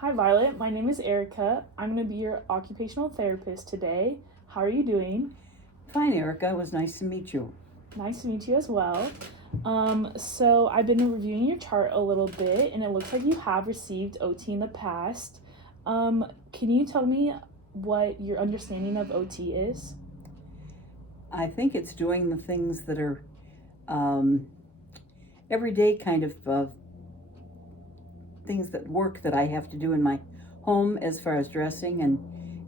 Hi, Violet. My name is Erica. I'm going to be your occupational therapist today. How are you doing? Fine, Erica. It was nice to meet you. Nice to meet you as well. So I've been reviewing your chart a little bit, and it looks like you have received OT in the past. Can you tell me what your understanding of OT is? I think it's doing the things that are um, everyday kind of things that work that I have to do in my home as far as dressing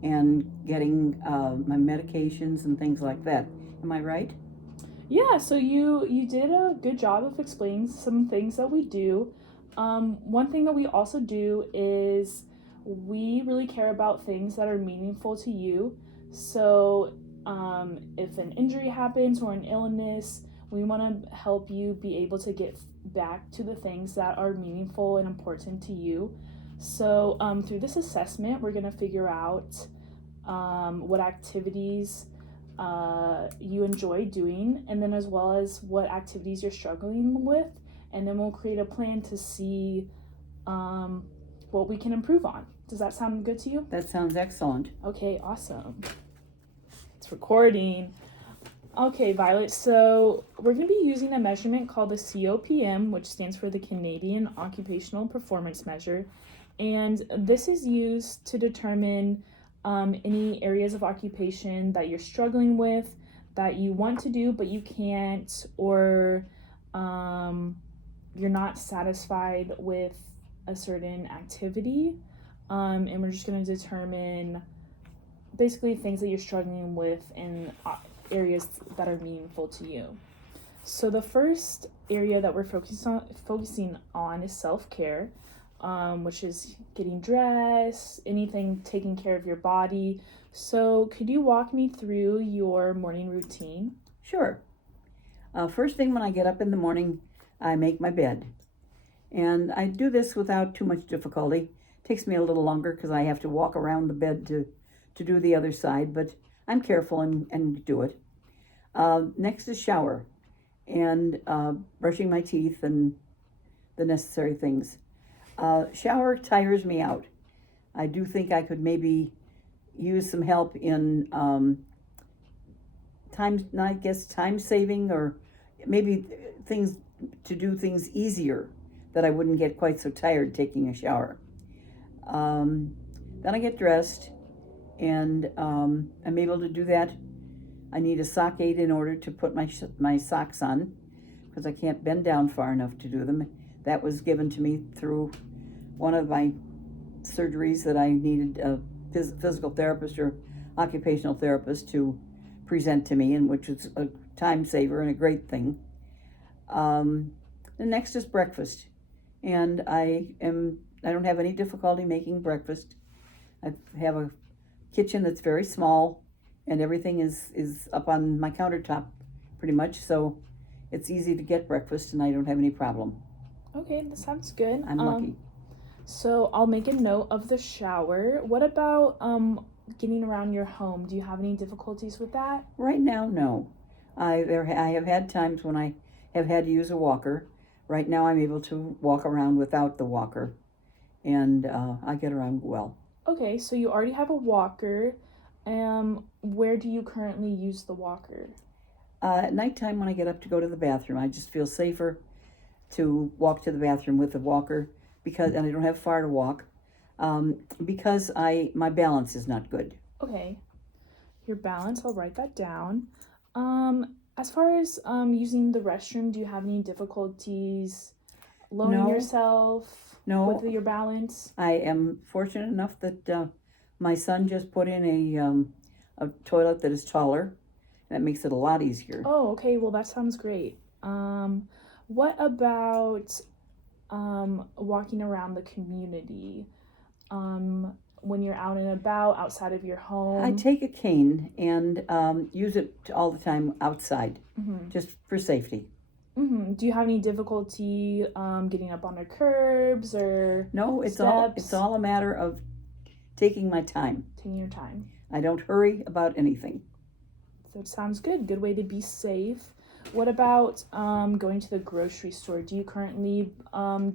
and getting my medications and things like that. Am I right? Yeah, so you did a good job of explaining some things that we do. One thing that we also do is we really care about things that are meaningful to you. So, if an injury happens or an illness, we want to help you be able to get back to the things that are meaningful and important to you. So, through this assessment, we're going to figure out what activities you enjoy doing, and then as well as what activities you're struggling with, and then we'll create a plan to see um, what we can improve on. Does that sound good to you? That sounds excellent. Okay, awesome. It's recording. Okay, Violet, so we're going to be using a measurement called the Copm, which stands for the Canadian Occupational Performance Measure. And this is used to determine any areas of occupation that you're struggling with, that you want to do, but you can't, or you're not satisfied with a certain activity. And we're just going to determine basically things that you're struggling with in areas that are meaningful to you. So the first area that we're focusing on is self-care, which is getting dressed, anything taking care of your body. So could you walk me through your morning routine? Sure. First thing when I get up in the morning, I make my bed. And I do this without too much difficulty. It takes me a little longer because I have to walk around the bed to do the other side, but I'm careful and do it. Next is shower and brushing my teeth and the necessary things. Shower tires me out. I do think I could maybe use some help in time saving, or maybe things to do things easier that I wouldn't get quite so tired taking a shower. Um, then I get dressed, and I'm able to do that. I need a sock aid in order to put my socks on because I can't bend down far enough to do them. That was given to me through one of my surgeries that I needed a physical therapist or occupational therapist to present to me, and which was a time saver and a great thing. Um, the next is breakfast, and I don't have any difficulty making breakfast. I have a kitchen that's very small, and everything is up on my countertop pretty much, so it's easy to get breakfast, and I don't have any problem. Okay, that sounds good. I'm lucky. So I'll make a note of the shower. What about getting around your home? Do you have any difficulties with that? Right now, no. I have had times when I have had to use a walker. Right now, I'm able to walk around without the walker, and I get around well. Okay, so you already have a walker. Where do you currently use the walker? At nighttime, when I get up to go to the bathroom, I just feel safer to walk to the bathroom with the walker and I don't have far to walk because my balance is not good. Okay, your balance, I'll write that down. As far as using the restroom, do you have any difficulties lowering No, yourself no. with your balance? I am fortunate enough that my son just put in a toilet that is taller. That makes it a lot easier. Oh, okay. Well, that sounds great. What about walking around the community? When you're out and about outside of your home? I take a cane and use it all the time outside, just for safety. Do you have any difficulty getting up on the curbs or No, it's all a matter of taking my time. Taking your time. I don't hurry about anything. That sounds good. Good way to be safe. What about going to the grocery store? Do you currently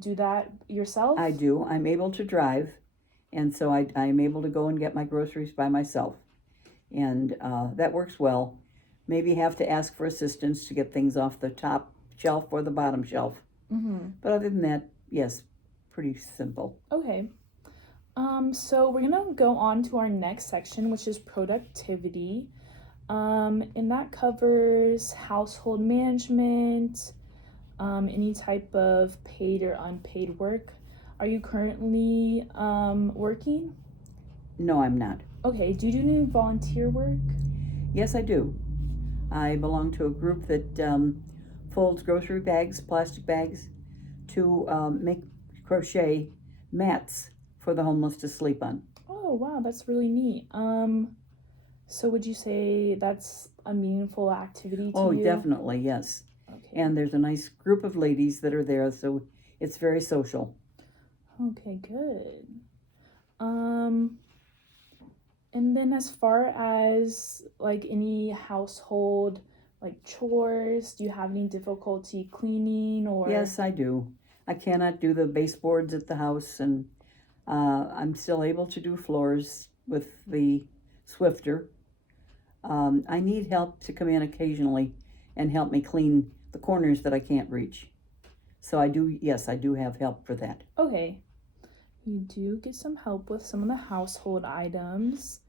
do that yourself? I do. I'm able to drive, And so I'm able to go and get my groceries by myself. And that works well. Maybe have to ask for assistance to get things off the top shelf or the bottom shelf. Mm-hmm. But other than that, yes, pretty simple. Okay. So we're gonna go on to our next section, which is productivity. And that covers household management, any type of paid or unpaid work. Are you currently working? No, I'm not. Okay, do you do any volunteer work? Yes, I do. I belong to a group that folds grocery bags, plastic bags, to make crochet mats for the homeless to sleep on. Oh, wow, that's really neat. So would you say that's a meaningful activity to Oh, you? definitely, yes. Okay. And there's a nice group of ladies that are there, so it's very social. Okay, good. And then as far as like any household like chores, do you have any difficulty cleaning or? Yes, I do. I cannot do the baseboards at the house, and I'm still able to do floors with the Swifter. I need help to come in occasionally and help me clean the corners that I can't reach. So I do, yes, I do have help for that. Okay. You do get some help with some of the household items.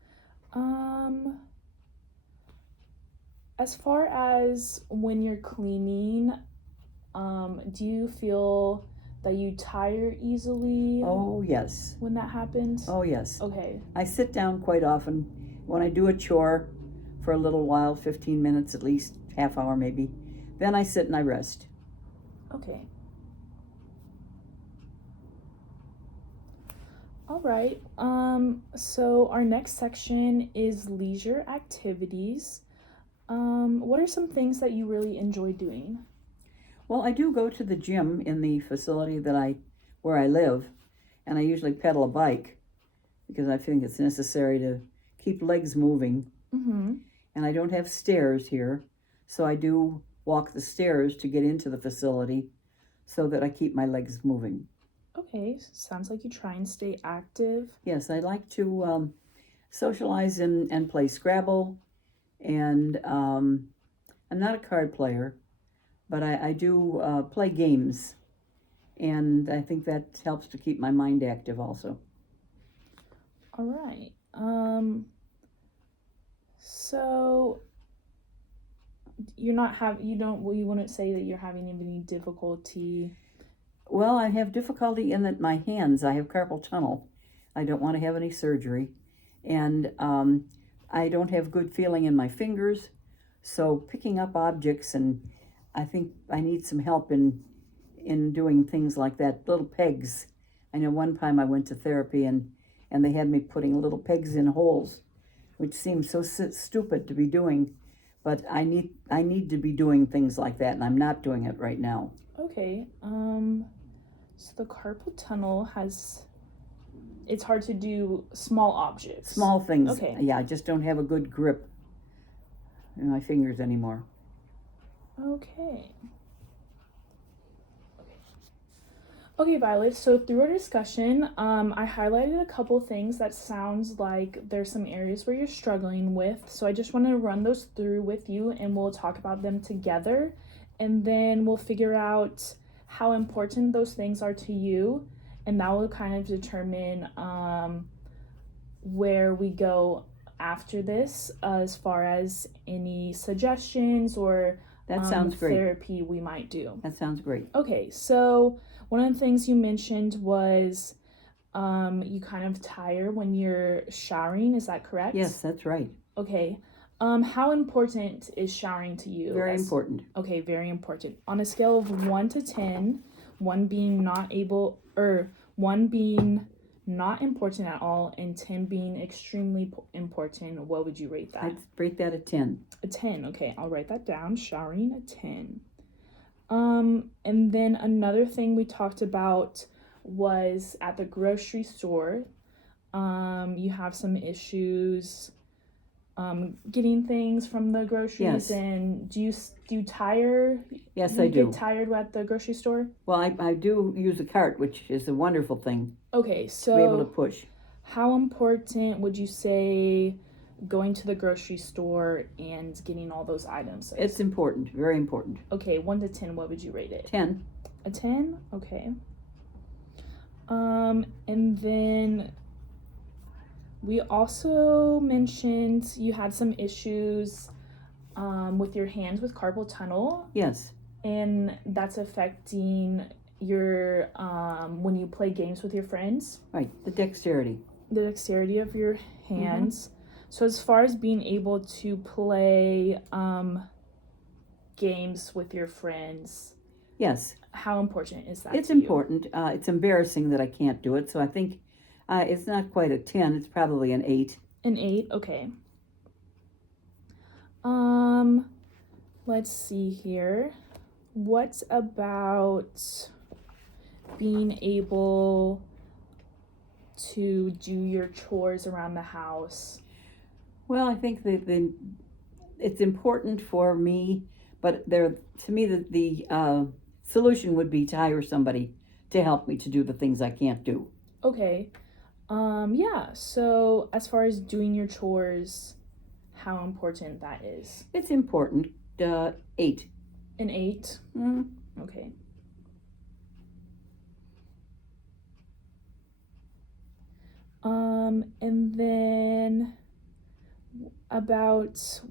As far as when you're cleaning, do you feel that you tire easily Oh, yes. when that happens? Oh, yes. Okay. I sit down quite often when I do a chore for a little while, 15 minutes at least, half hour maybe. Then I sit and I rest. Okay. All right. So our next section is leisure activities. What are some things that you really enjoy doing? Well, I do go to the gym in the facility where I live, and I usually pedal a bike because I think it's necessary to keep legs moving. Mm-hmm. And I don't have stairs here, so I do walk the stairs to get into the facility so that I keep my legs moving. Okay, sounds like you try and stay active. Yes, I like to socialize and play Scrabble, and I'm not a card player, but I do play games, and I think that helps to keep my mind active also. All right. So you wouldn't say that you're having any difficulty. Well, I have difficulty in that my hands, I have carpal tunnel. I don't want to have any surgery, and I don't have good feeling in my fingers, so picking up objects, and I think I need some help in doing things like that, little pegs. I know one time I went to therapy and they had me putting little pegs in holes, which seems so stupid to be doing, but I need to be doing things like that, and I'm not doing it right now. Okay. So the carpal tunnel it's hard to do small objects. Small things. Okay. Yeah, I just don't have a good grip in my fingers anymore. Okay. Okay, Violet, so through our discussion, I highlighted a couple things that sounds like there's some areas where you're struggling with. So I just want to run those through with you and we'll talk about them together. And then we'll figure out how important those things are to you. And that will kind of determine where we go after this as far as any suggestions or That sounds great. therapy we might do. That sounds great. Okay, so one of the things you mentioned was you kind of tire when you're showering. Is that correct? Yes, that's right. Okay. How important is showering to you? Very important. Okay, very important. On a scale of 1 to 10, 1 being one being not important at all and 10 being extremely important, what would you rate that? I'd rate that a 10. A 10. Okay, I'll write that down. Showering, a 10. And then another thing we talked about was at the grocery store. You have some issues getting things from the groceries. Yes. And do you tire? Yes, Do I you do. get tired at the grocery store? Well, I do use a cart, which is a wonderful thing Okay, to be able to so push. How important would you say going to the grocery store and getting all those items is? It's important, very important. Okay, 1 to 10, what would you rate it? 10. A 10? Okay. And then we also mentioned you had some issues with your hands with carpal tunnel, Yes, and that's affecting your when you play games with your friends, right. The dexterity. the dexterity of your hands. So as far as being able to play games with your friends, Yes, how important is that it's to you? important. It's embarrassing that I can't do it, so I think it's not quite a 10. It's probably an 8. An 8, okay. Let's see here. What about being able to do your chores around the house? Well, I think that it's important for me, but to me the solution would be to hire somebody to help me to do the things I can't do. Okay. Yeah, so as far as doing your chores, how important that is? It's important. 8. An 8? Mm. Okay. And then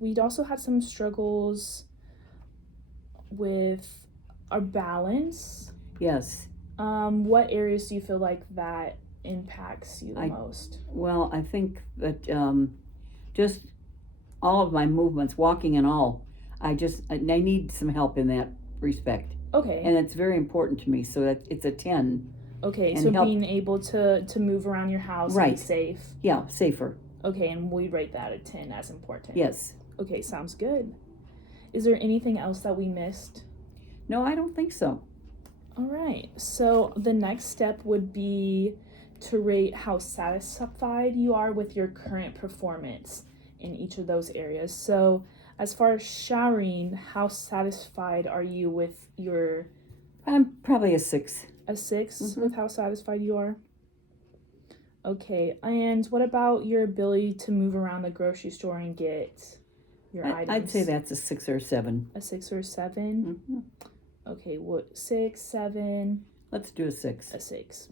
we'd also had some struggles with our balance. Yes. What areas do you feel like that impacts you the most? Well, I think that just all of my movements, walking and all, I need some help in that respect. Okay. And it's very important to me, so that it's a 10. Okay, and so help- being able to move around your house and Right. be safe. Yeah, safer. Okay, and we rate that a 10 as important. Yes. Okay, sounds good. Is there anything else that we missed? No, I don't think so. All right, so the next step would be to rate how satisfied you are with your current performance in each of those areas. So as far as showering, how satisfied are you with your I'm probably a 6. a 6 Mhm. with how satisfied you are? Okay, and what about your ability to move around the grocery store and get your items? I'd say that's a 6 or 7. A 6 or 7? Mm-hmm. Okay, what, 6, 7, Let's do a 6. a 6.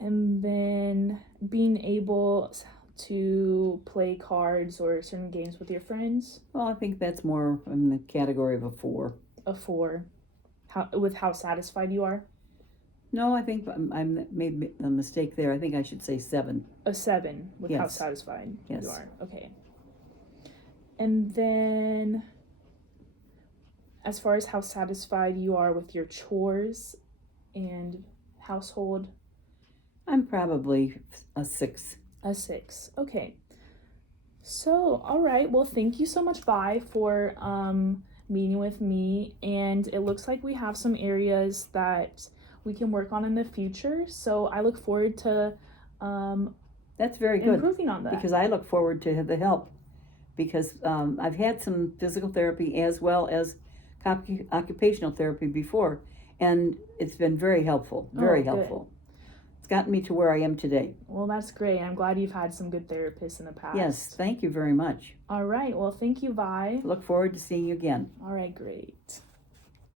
And then being able to play cards or certain games with your friends, Well, I think that's more in the category of a 4. a 4. With how satisfied you are? No, I think I made a mistake there. I think I should say 7. A 7 with how Yes. satisfied Yes. you are. Okay. And then as far as how satisfied you are with your chores and household, I'm probably a 6. a 6. Okay. So, all right. Well, thank you so much, Vi, for meeting with me. And it looks like we have some areas that we can work on in the future. So I look forward to That's very good, improving on that. because I look forward to the help, because I've had some physical therapy as well as occupational therapy before, and it's been very helpful, very Oh, good. helpful. It's gotten me to where I am today. Well, that's great. I'm glad you've had some good therapists in the past. Yes, thank you very much. All right. Well, thank you, Vi. Look forward to seeing you again. All right, great.